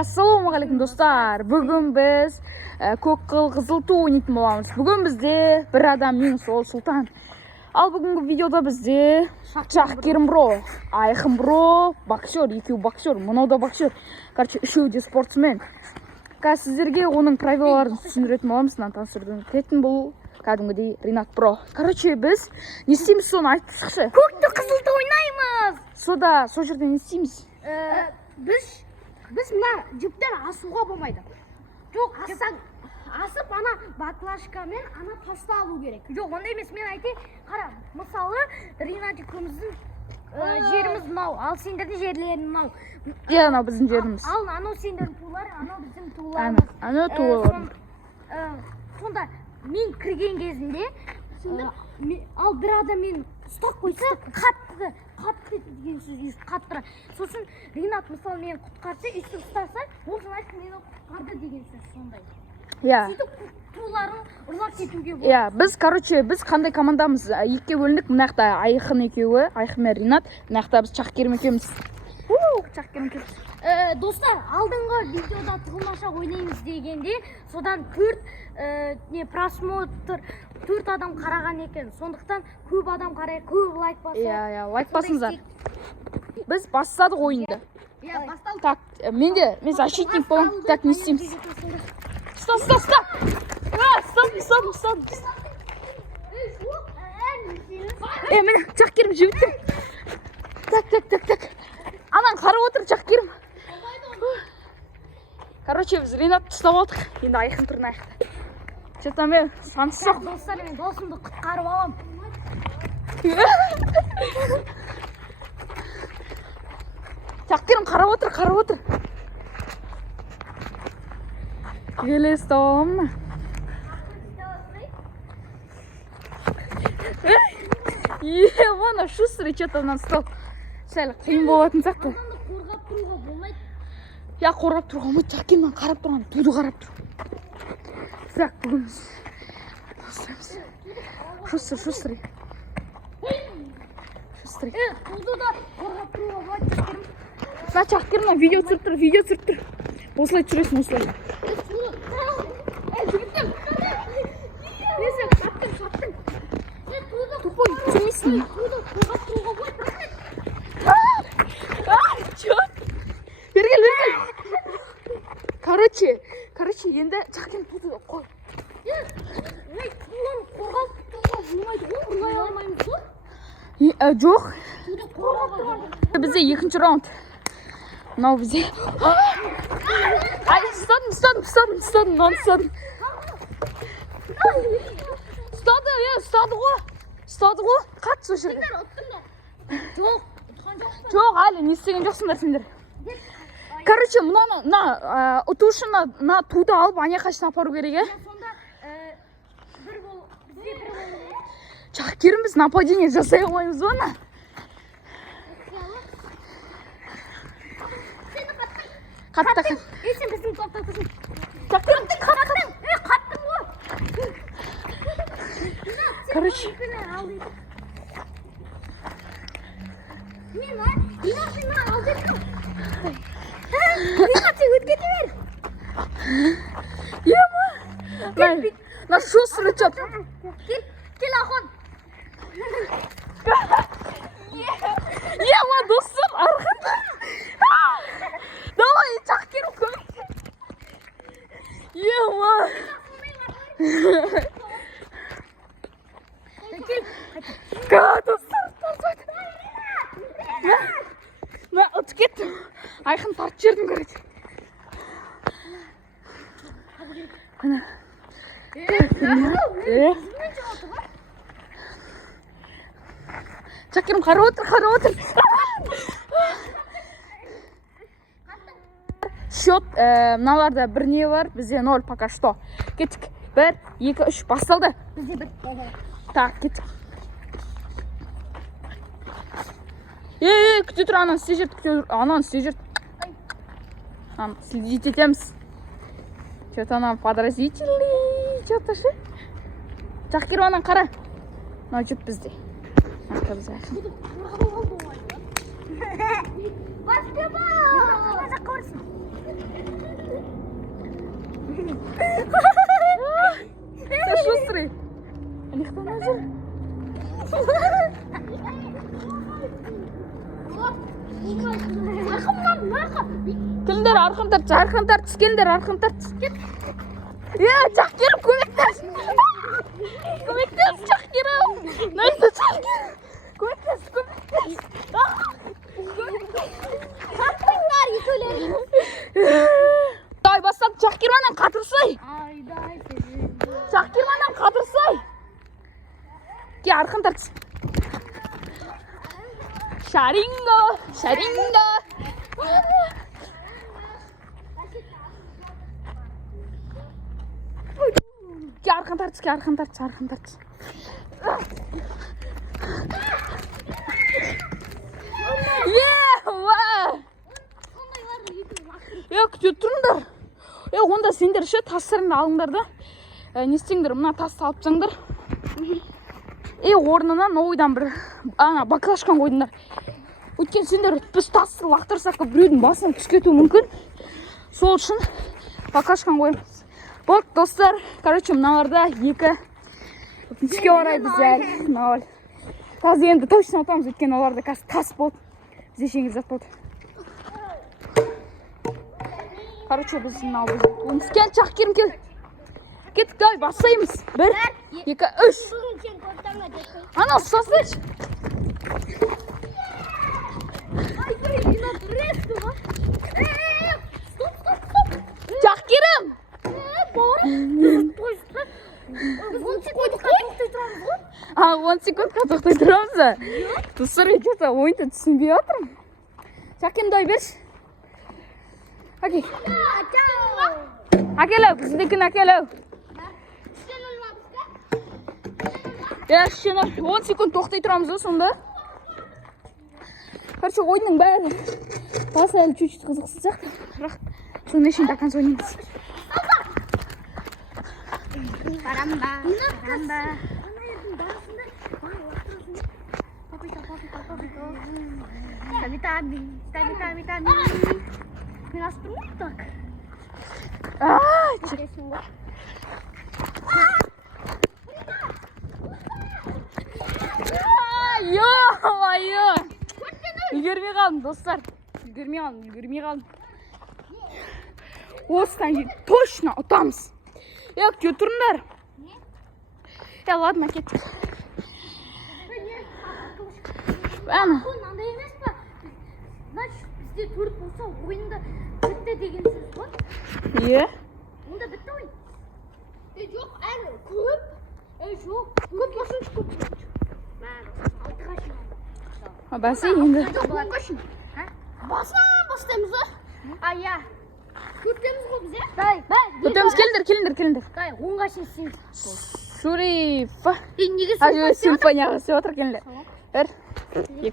Ассалаумағалейкум достар. Бүгін біз көк қыл қызыл ту ойнайтын боламыз. Бүгін бізде бір адам, мен сол Сұлтан. Ал бүгінгі видеода бізде Шахкерім бро, Айқын бро, боксер, екеу боксер, мынау да боксер. Короче, үшеуі де спортсмен. Қазір сіздерге оның правилаларын түсіндіретін боламыз. Таныстырдым кететін бұл кәдімгідей Ринат бро. Короче, біз не істейміз, соны айтсықшы. Көкті қызылды ойнаймыз. Сол жерде не істейміз? Біз мына жүптен асуға болмайды. Жоқ, асып ана батлашкамен ана тасты алу керек. Жоқ, онда емес, мен айтайын. Қара, мысалы Ринат екеуміздің жеріміз мынау, ал сендердің жерлерің мынау. Иә, анау біздің жеріміз. Ал анау сендердің тулары, анау біздің туларымыз. Анау тулар. Сонда мен кірген кезінде, ал бір адам мен ұстап қойса, қатты деген сөз қаттыра. Сосын Ринат мысалы мені құтқарды, үсті ұстаса, ол значит мені құтқарды деген сөз сондай. Иә. Сөйтіп туларын ұрлап кетуге болады. Иә, біз қандай командамыз? Екіге бөліндік. Мынақта Айқын екеуі, Айқын мен Ринат. Мынақта біз Шахкерім екеуміз. Шахкерім екеуміз. Достар, алдыңғы видеода тұғылмаша ойнаймыз дегенде, содан просмотр 4 адам қараған екен. Сондықтан көп адам қарай, көп лайк баса. Иә, лайк басыңыздар. Біз бастадық ойынды. Иә, басталды. Так, мен защитник боламын. Так, не істейміз? Стоп! Міне, Шахкерім жібіттім. Так. Анан қарап отыр, Шахкерім. Короче, біз Ринат ұстап алдық. Енді Айқын тұрнайық. Что-то мен сансы жоқ. Достар, мен досымды құтқарып алам. Шахкерім қарап отыр. Елестауым ма? Вона шустрый, что-то нам стал. Сәл қиын болатын сияқты. Қорғап тұруға болмайды. Я қорғап тұруға болмайды. Шахкерімнен қарап тұрған, туды қарап тұр. Так, бүгін шустрый. Туды да қорғап тұруға болады. На Шахкерімнен видео түсіріп тұр. Осылай жүресің, осылай. Жігіттім. Шаттың. Тупой, түсірмейсің. Туды қорғап тұруға болады. Бергел. Короче, енді Шахкерім туды қой. Туларын қорғап тұруға болмайды. Ұрлай алмаймыз ғой. Жоқ. Туды қорғап тұрған. Бізде екінші раунд. Мынау бізде. Ай, ұстадым. Ұстады ғой. Қат сол жерде. Жоқ, ұтқан жоқсың. Жоқ, әлі не істеген жоқсыңдар сендер. Короче, мына ұтушыны туды алып, ане қашын апару керек, е? Сонда бізде бір болу. Шахкерім біз нападение жасай алмаймыз ба, ана? Қатта. Сен біздің топта тұрсың. Шахкерім, Қаттың ғой. короче. Мен алдым. Сен өткете бер. Ема. На шустрый чоп. Кел Ахон. Ема, достым, арқында. Давай, Шахкерім көмекте. Ема. Ұтып кеттім. Айқын тартып жердім көреді. Шахкерім қарап отыр. Счет, мыналарда бір не бар, бізде 0 пока что. Кеттік. 1, 2, 3 басталды. Бізде бір. Так, кеттік. Күте тұр, анан істей жүрді. Следить етеміз. Что-то нам подразительный. Что-то ше. Шахкерім анан қара. Мынау жүп бізде. Баскетбол! арқын тарт, келіңдер, арқын тарт. Чақкерім, көмектес. Көмектес, Чақкерім. Найда, Чақкерім. Көмектес. Қаттыңдар, екеулері. Дай бастап, Чақкерманнан қатырсай. Айдай, Чақкерманнан қатырсай. Ке, арқын тарт. Шаринго. Ке, арқын тарт. Күте тұрыңдар. Онда сендер ше тастарыңды алыңдар да. Не істеңдер, мына тасты алып жаңдар. Орнынан ойдан бір баклажкан қойдыңдар. Өткен сендер біз тасты лақтырсақ біреудің басына түскетуі мүмкін. Сол үшін баклажкан қойымыз. Болды, достар. Мыналарда екі түске орай біз әлі. Тазы енді точно атамыз, өткен оларда қазір тас болды. Бізде жеңіл зат болды. Біз мынау. Кен, Чақкерім кел. Кеттік, давай, бассаймыз. 1, 2, 3. Ана, ұстасайшы. Чақкерім! А, 10 секундқа тоқтай тұрамыз. Достар, егерді ойынды түсінбей атырым. Чақкерім, дай берші. Окей. Әкелу, біздікін әкелу. Шыны, 10 секунд тоқтай тұрамыз сонда. Ойынның бәрі басы әлі чуть-чуть қызықсыз сияқты. Бірақ сонымен шын дакан ойнаймыз. Барамба. Витамин. Мен астыр мұй так. Ё-моё! Үлгермей қалдым, достар. Үлгермей қалдым. Осыдан кейін точно ұтамыз. Күте тұрыңдар. Ладно, кеттік. Мынандай емес па? Значит, бізде төрт болса, ойында бітті деген сөз ғой. Онда бітті ойын. Жоқ, әлі көп. Жоқ, көп болсыншы, көп болсыншы. Алтыға шын. Бәсе енді. Басынан бастаймыз ғой. Көптеміз ғой біз, Көтеміз, келіңдер. Дай, 10-ға шешсеңіз. Шурифа. Неге симфонияға сеп отыр, келіңдер. 1, 2.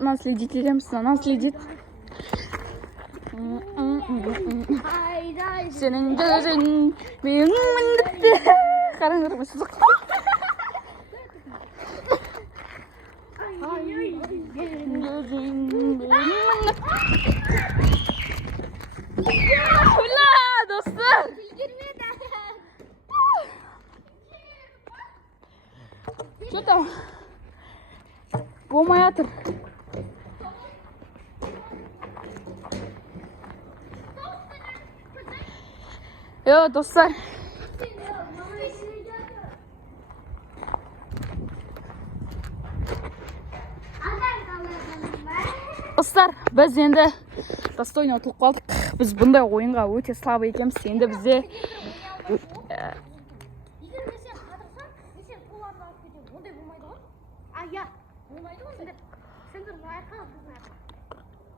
Наследит етеміз, наследит. Сенің gözün менің міндетті. Қараңдар ма сызық? Ула, достар! Что там? Болмай атыр. Достар. Достар, біз енді достойно ұтылып қалдық. Біз бұндай ойынға өте слабы екенбіз. Енді бізде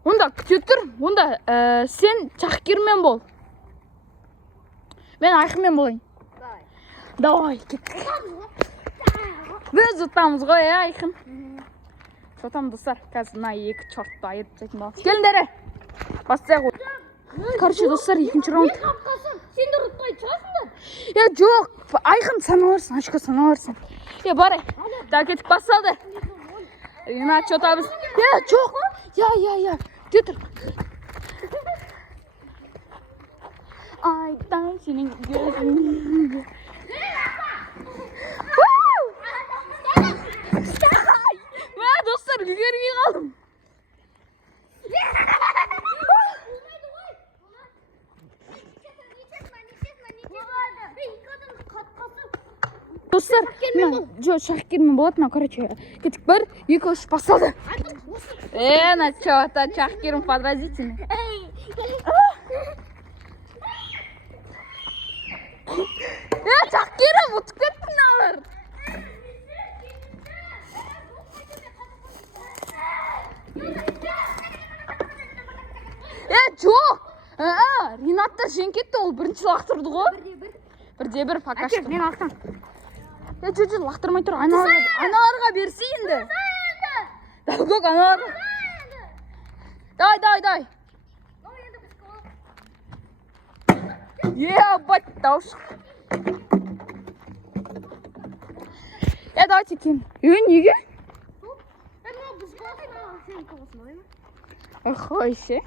онда күте тұр. Онда сен Чақкермен бол. Мен Айқынмен болайын. Давай, кеттік. Біз ұтамыз ғой, Айқын. Ұтамыз, достар. Қазір мына екі чортты айырып тастайтын боламыз. Келіңдер. Бастайық ғой. Короче, достар, екінші раунд. Мен қапқасам, сендер ұтпай шығасыңдар. Жоқ, Айқын саналарсың, очко саналарсың. Барай. Да, кеттік, басталды. Ринат, что табыз? Жоқ. Я. Түтір. Айдан сенің gözün. үлгермей қалдым. Достар, жоқ, Шахкермен болатын, короче, кеттік бір, 2-3 басылды. Начало-то Шахкерім подразительный. Шахкерім, ұтып кеттің алыр. Жоқ. Ринаттар жең кетті, ол бірінші лақтырды ғой. Бірде-бір пока что. Мен ақтан. Жүр, лақтырмай тұр, аналарға берсей енді. Көк, аналарға. Дай. Бать, даушы. Давайте кем. Неге? Қойшы.